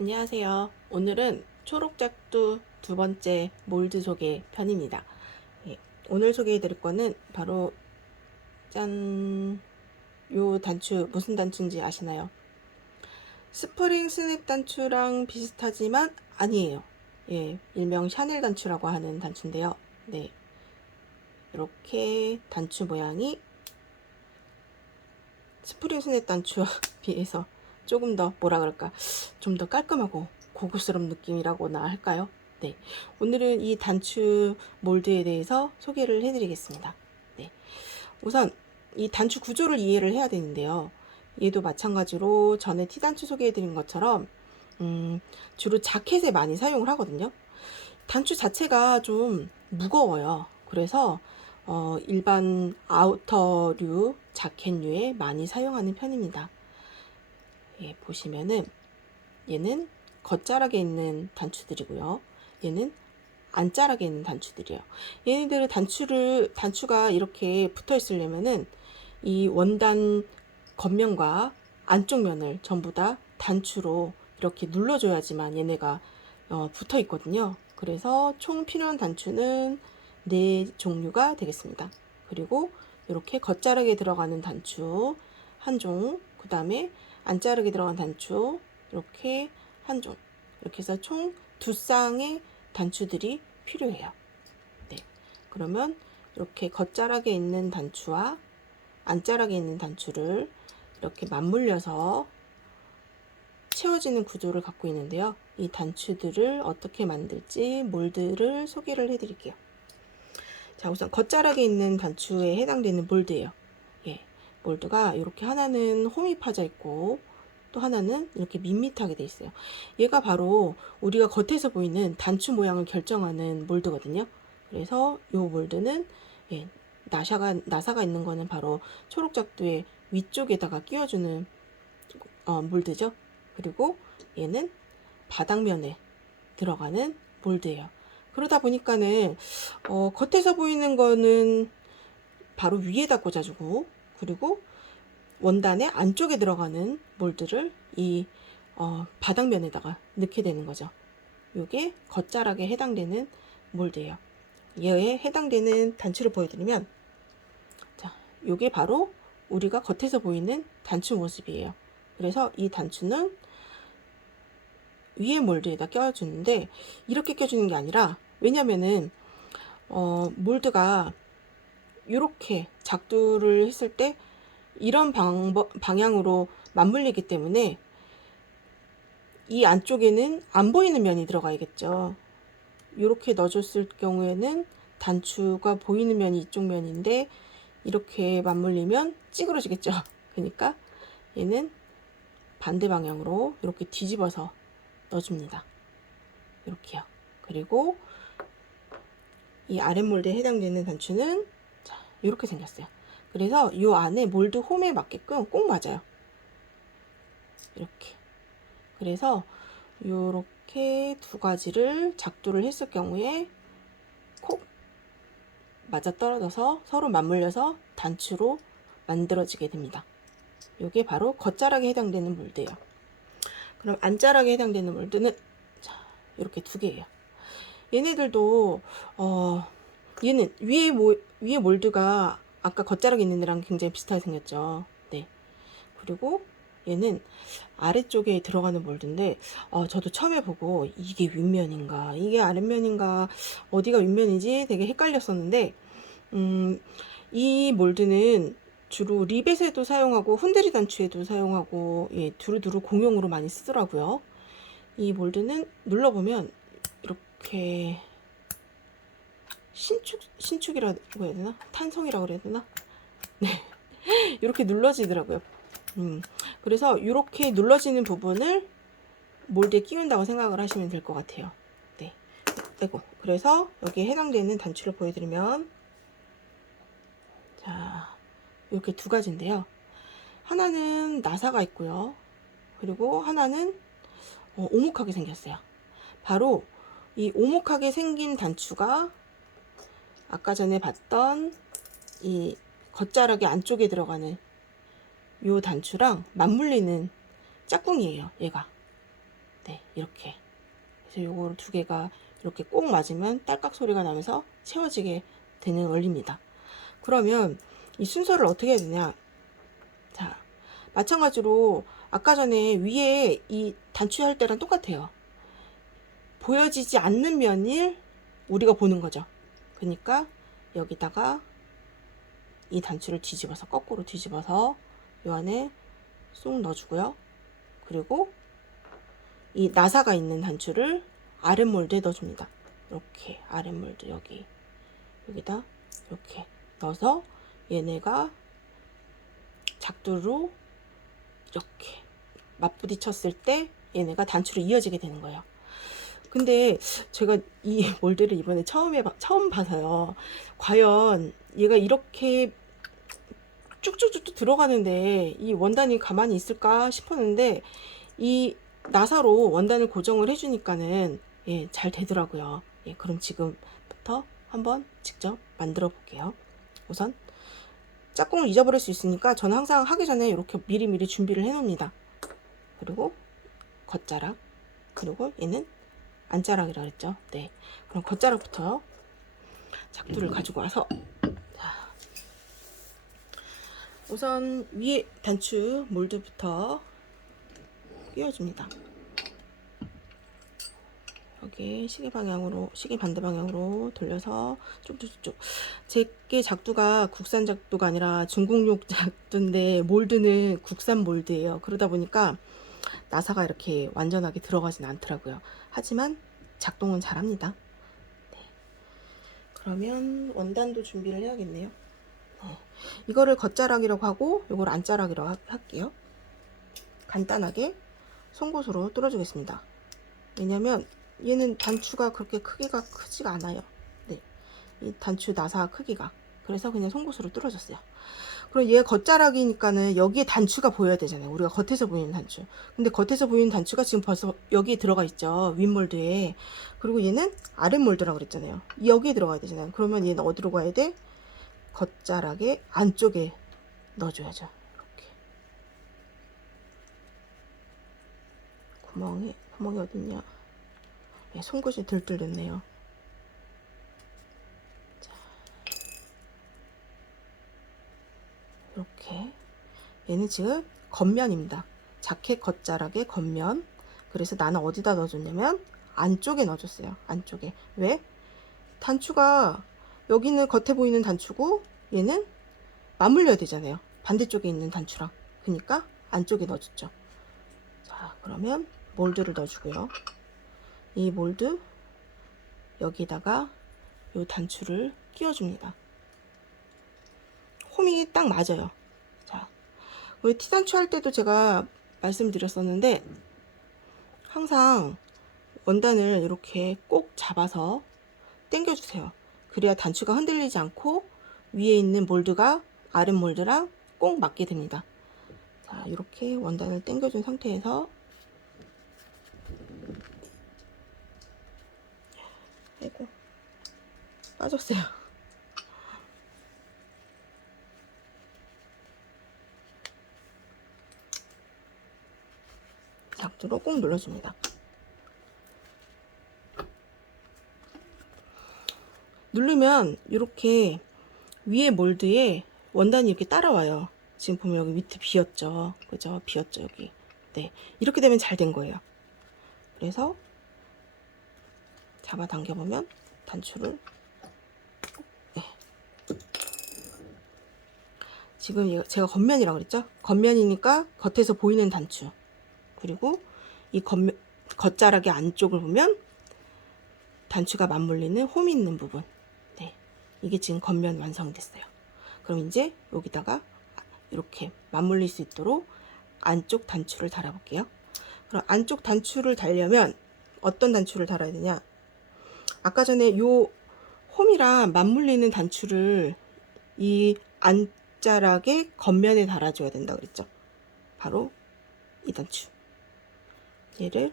안녕하세요. 오늘은 초록작두 두 번째 몰드 소개 편입니다. 예, 오늘 소개해 드릴 거는 바로 짠! 요 단추 무슨 단추인지 아시나요? 스프링 스냅 단추랑 비슷하지만 아니에요. 예, 일명 샤넬 단추라고 하는 단추인데요. 네, 이렇게 단추 모양이 스프링 스냅 단추와 비해서 조금 더 뭐라 그럴까, 좀 더 깔끔하고 고급스러운 느낌이라고나 할까요? 네, 오늘은 이 단추 몰드에 대해서 소개를 해드리겠습니다. 네, 우선 이 단추 구조를 이해를 해야 되는데요. 얘도 마찬가지로 전에 T단추 소개해드린 것처럼 주로 자켓에 많이 사용을 하거든요. 단추 자체가 좀 무거워요. 그래서 일반 아우터류, 자켓류에 많이 사용하는 편입니다. 예, 보시면은 얘는 겉자락에 있는 단추들이고요. 얘는 안자락에 있는 단추들이에요. 얘네들은 단추가 이렇게 붙어 있으려면은 이 원단 겉면과 안쪽 면을 전부 다 단추로 이렇게 눌러줘야지만 얘네가 붙어 있거든요. 그래서 총 필요한 단추는 4종류가 되겠습니다. 그리고 이렇게 겉자락에 들어가는 단추 한 종, 그 다음에 안자락에 들어간 단추 이렇게 한 종, 이렇게 해서 총 2쌍의 단추들이 필요해요. 네, 그러면 이렇게 겉자락에 있는 단추와 안자락에 있는 단추를 이렇게 맞물려서 채워지는 구조를 갖고 있는데요. 이 단추들을 어떻게 만들지 몰드를 소개를 해드릴게요. 자, 우선 겉자락에 있는 단추에 해당되는 몰드예요. 예, 몰드가 이렇게 하나는 홈이 파져 있고 또 하나는 이렇게 밋밋하게 돼 있어요. 얘가 바로 우리가 겉에서 보이는 단추 모양을 결정하는 몰드거든요. 그래서 이 몰드는 나사가 있는 거는 바로 초록작두의 위쪽에다가 끼워주는 몰드죠. 그리고 얘는 바닥면에 들어가는 몰드예요. 그러다 보니까는 겉에서 보이는 거는 바로 위에다 꽂아주고, 그리고 원단의 안쪽에 들어가는 몰드를 이 바닥면에다가 넣게 되는 거죠. 요게 겉자락에 해당되는 몰드예요. 얘에 해당되는 단추를 보여드리면, 자, 요게 바로 우리가 겉에서 보이는 단추 모습이에요. 그래서 이 단추는 위에 몰드에다 껴주는데, 이렇게 껴주는 게 아니라, 왜냐면은 몰드가 이렇게 작두를 했을 때 이런 방향으로 맞물리기 때문에 이 안쪽에는 안 보이는 면이 들어가야겠죠. 이렇게 넣어줬을 경우에는 단추가 보이는 면이 이쪽 면인데 이렇게 맞물리면 찌그러지겠죠. 그러니까 얘는 반대 방향으로 이렇게 뒤집어서 넣어줍니다. 이렇게요. 그리고 이 아랫몰드에 해당되는 단추는 자, 이렇게 생겼어요. 그래서 이 안에 몰드 홈에 맞게끔 꼭 맞아요. 이렇게. 그래서 이렇게 두 가지를 작두를 했을 경우에 콕 맞아 떨어져서 서로 맞물려서 단추로 만들어지게 됩니다. 이게 바로 겉자락에 해당되는 몰드예요. 그럼 안자락에 해당되는 몰드는 자, 이렇게 두 개예요. 얘네들도 얘는 위에 몰드가 아까 겉자락에 있는 애랑 굉장히 비슷하게 생겼죠. 네. 그리고 얘는 아래쪽에 들어가는 몰드인데 저도 처음에 보고 이게 윗면인가 이게 아랫면인가 어디가 윗면인지 되게 헷갈렸었는데 이 몰드는 주로 리벳에도 사용하고 훈데리 단추에도 사용하고 두루두루 공용으로 많이 쓰더라고요. 이 몰드는 눌러보면 이렇게 신축이라고 해야 되나? 탄성이라고 해야 되나? 네. 이렇게 눌러지더라고요. 그래서 이렇게 눌러지는 부분을 몰드에 끼운다고 생각을 하시면 될 것 같아요. 네. 아이고. 그래서 여기에 해당되는 단추를 보여드리면, 자, 이렇게 두 가지인데요. 하나는 나사가 있고요. 그리고 하나는 오목하게 생겼어요. 바로 이 오목하게 생긴 단추가 아까 전에 봤던 이 겉자락의 안쪽에 들어가는 요 단추랑 맞물리는 짝꿍이에요. 얘가. 네, 이렇게. 그래서 요거 두 개가 이렇게 꼭 맞으면 딸깍 소리가 나면서 채워지게 되는 원리입니다. 그러면 이 순서를 어떻게 해야 되냐? 자, 마찬가지로 아까 전에 위에 이 단추할 때랑 똑같아요. 보여지지 않는 면을 우리가 보는 거죠. 그러니까 여기다가 이 단추를 뒤집어서 거꾸로 뒤집어서 요 안에 쏙 넣어주고요. 그리고 이 나사가 있는 단추를 아랫몰드에 넣어줍니다. 이렇게 아랫몰드 여기다 이렇게 넣어서 얘네가 작두로 이렇게 맞부딪혔을 때 얘네가 단추로 이어지게 되는 거예요. 근데 제가 이 몰드를 이번에 처음 봐서요. 과연 얘가 이렇게 쭉쭉쭉 들어가는데 이 원단이 가만히 있을까 싶었는데 이 나사로 원단을 고정을 해주니까는 예, 잘 되더라고요. 예, 그럼 지금부터 한번 직접 만들어 볼게요. 우선 짝꿍을 잊어버릴 수 있으니까 저는 항상 하기 전에 이렇게 미리미리 준비를 해 놓습니다. 그리고 겉자락, 그리고 얘는 안자락이라고 했죠. 네, 그럼 겉자락부터 작두를 가지고 와서 자, 우선 위에 단추 몰드부터 끼워줍니다. 여기 시계 반대 방향으로 돌려서 쭉쭉쭉. 제게 작두가 국산 작두가 아니라 중국용 작두인데 몰드는 국산 몰드예요. 그러다 보니까 나사가 이렇게 완전하게 들어가진 않더라고요. 하지만 작동은 잘합니다. 네. 그러면 원단도 준비를 해야겠네요. 이거를 겉자락이라고 하고 이걸 안자락이라고 할게요. 간단하게 송곳으로 뚫어주겠습니다. 왜냐면 얘는 단추가 그렇게 크기가 크지가 않아요. 네, 이 단추 나사 크기가. 그래서 그냥 송곳으로 뚫어줬어요. 그럼 얘 겉자락이니까는 여기에 단추가 보여야 되잖아요. 우리가 겉에서 보이는 단추. 근데 겉에서 보이는 단추가 지금 벌써 여기에 들어가 있죠. 윗몰드에. 그리고 얘는 아랫몰드라고 그랬잖아요. 여기에 들어가야 되잖아요. 그러면 얘는 어디로 가야 돼? 겉자락의 안쪽에 넣어줘야죠. 이렇게. 구멍이 어딨냐? 네, 송곳이 들들렸네요. 자, 이렇게. 얘는 지금 겉면입니다. 자켓 겉자락의 겉면. 그래서 나는 어디다 넣어줬냐면 안쪽에 넣어줬어요. 안쪽에. 왜? 단추가 여기는 겉에 보이는 단추고 얘는 맞물려야 되잖아요. 반대쪽에 있는 단추랑. 그러니까 안쪽에 넣어줬죠. 자, 그러면 몰드를 넣어주고요. 이 몰드 여기다가 이 단추를 끼워줍니다. 홈이 딱 맞아요. 자, 우리 티단추 할 때도 제가 말씀드렸었는데 항상 원단을 이렇게 꼭 잡아서 당겨주세요. 그래야 단추가 흔들리지 않고 위에 있는 몰드가 아랫 몰드랑 꼭 맞게 됩니다. 자, 이렇게 원단을 당겨준 상태에서 아이고 빠졌어요. 작두로 꼭 눌러줍니다. 누르면 이렇게 위에 몰드에 원단이 이렇게 따라와요. 지금 보면 여기 밑에 비었죠. 그죠? 비었죠, 여기. 네. 이렇게 되면 잘 된 거예요. 그래서 잡아당겨 보면 단추를 네. 지금 제가 겉면이라고 그랬죠? 겉면이니까 겉에서 보이는 단추. 그리고 이 겉자락의 안쪽을 보면 단추가 맞물리는 홈이 있는 부분. 네. 이게 지금 겉면 완성됐어요. 그럼 이제 여기다가 이렇게 맞물릴 수 있도록 안쪽 단추를 달아볼게요. 그럼 안쪽 단추를 달려면 어떤 단추를 달아야 되냐? 아까 전에 요 홈이랑 맞물리는 단추를 이 안자락의 겉면에 달아줘야 된다 그랬죠. 바로 이 단추. 얘를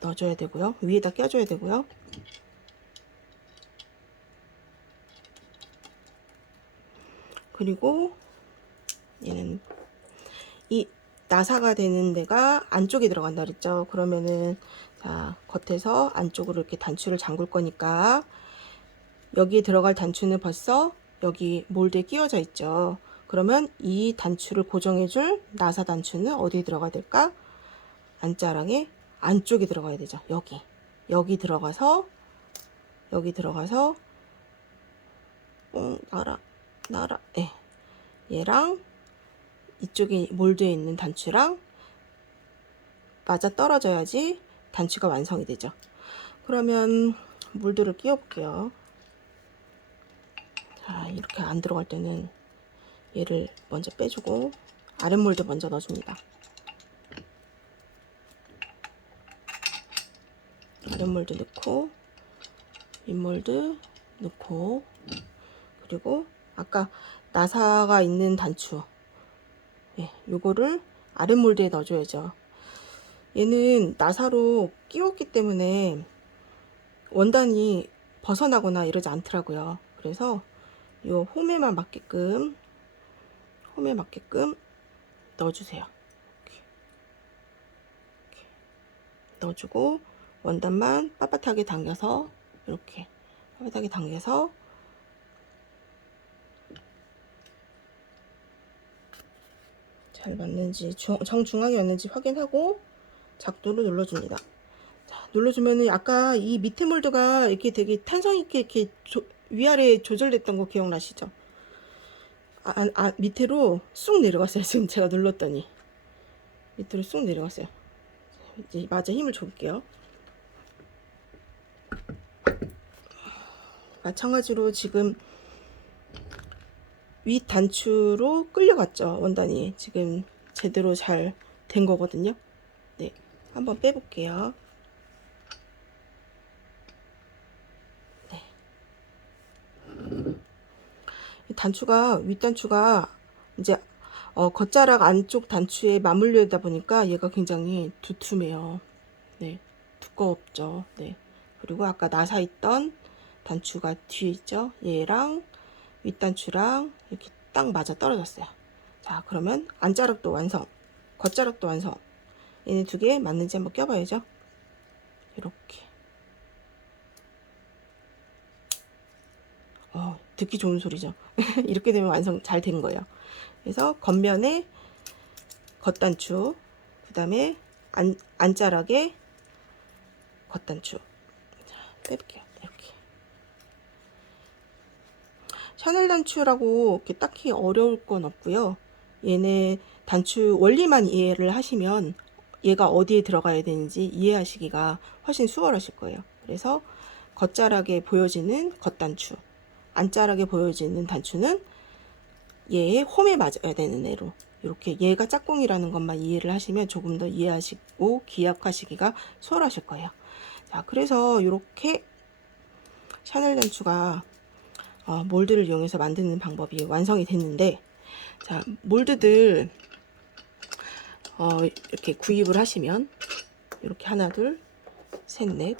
넣어줘야 되고요. 위에다 껴줘야 되고요. 그리고 얘는 이 나사가 되는 데가 안쪽에 들어간다 그랬죠. 그러면은 자, 겉에서 안쪽으로 이렇게 단추를 잠글 거니까 여기에 들어갈 단추는 벌써 여기 몰드에 끼워져 있죠. 그러면 이 단추를 고정해 줄 나사 단추는 어디에 들어가야 될까? 안자락의 안쪽에 들어가야 되죠. 여기 들어가서 뽕 나라 얘랑 이쪽에 몰드에 있는 단추랑 맞아 떨어져야지 단추가 완성이 되죠. 그러면 몰드를 끼워 볼게요. 자, 이렇게 안 들어갈 때는 얘를 먼저 빼주고 아랫몰드 먼저 넣어줍니다. 아랫몰드 넣고 윗몰드 넣고, 그리고 아까 나사가 있는 단추 요거를 아랫몰드에 넣어줘야죠. 얘는 나사로 끼웠기 때문에 원단이 벗어나거나 이러지 않더라고요. 그래서 요 홈에 맞게끔 넣어주세요. 이렇게 넣어주고 원단만 빳빳하게 당겨서 이렇게 빳빳하게 당겨서 잘 맞는지 정중앙에 맞는지 확인하고 작도를 눌러줍니다. 자, 눌러주면은 아까 이 밑에 몰드가 이렇게 되게 탄성 있게 이렇게 위아래 조절됐던 거 기억나시죠? 밑으로 쑥 내려갔어요. 지금 제가 눌렀더니 밑으로 쑥 내려갔어요. 이제 마저 힘을 줘볼게요. 마찬가지로 지금 윗 단추로 끌려갔죠. 원단이 지금 제대로 잘 된 거거든요. 네, 한번 빼볼게요. 네. 단추가 윗 단추가 이제 겉자락 안쪽 단추에 맞물려다 보니까 얘가 굉장히 두툼해요. 네, 두꺼웠죠. 네. 그리고 아까 나사 있던 단추가 뒤에 있죠. 얘랑 윗단추랑 이렇게 딱 맞아 떨어졌어요. 자, 그러면 안자락도 완성, 겉자락도 완성. 얘네 두 개 맞는지 한번 껴봐야죠. 이렇게. 듣기 좋은 소리죠. 이렇게 되면 완성 잘 된 거예요. 그래서 겉면에 겉단추, 그 다음에 안자락에 겉단추. 자, 빼볼게요. 이렇게. 샤넬 단추라고 이렇게 딱히 어려울 건 없고요. 얘네 단추 원리만 이해를 하시면 얘가 어디에 들어가야 되는지 이해하시기가 훨씬 수월하실 거예요. 그래서 겉자락에 보여지는 겉단추, 안자락에 보여지는 단추는 얘의 홈에 맞아야 되는 애로 이렇게 얘가 짝꿍이라는 것만 이해를 하시면 조금 더 이해하시고 기억하시기가 수월하실 거예요. 자, 그래서 이렇게 샤넬 단추가 몰드를 이용해서 만드는 방법이 완성이 됐는데, 자, 몰드들 이렇게 구입을 하시면 이렇게 하나 둘 셋 넷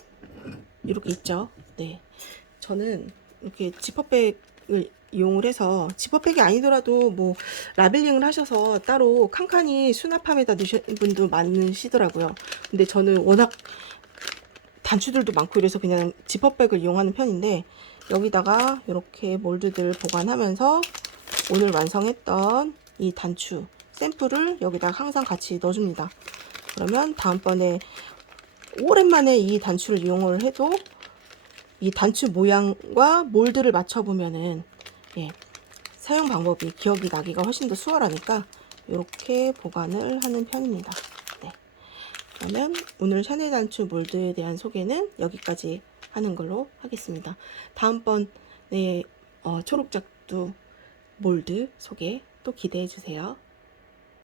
이렇게 있죠. 네, 저는 이렇게 지퍼백을 이용을 해서, 지퍼백이 아니더라도 뭐 라벨링을 하셔서 따로 칸칸이 수납함에다 넣으시는 분도 많으시더라고요. 근데 저는 워낙 단추들도 많고 이래서 그냥 지퍼백을 이용하는 편인데, 여기다가 이렇게 몰드들 보관하면서 오늘 완성했던 이 단추 샘플을 여기다 항상 같이 넣어줍니다. 그러면 다음번에 오랜만에 이 단추를 이용을 해도 이 단추 모양과 몰드를 맞춰보면은 사용 방법이 기억이 나기가 훨씬 더 수월하니까 이렇게 보관을 하는 편입니다. 네. 그러면 오늘 샤넬 단추 몰드에 대한 소개는 여기까지 하는 걸로 하겠습니다. 다음번에 초록작두 몰드 소개 또 기대해 주세요.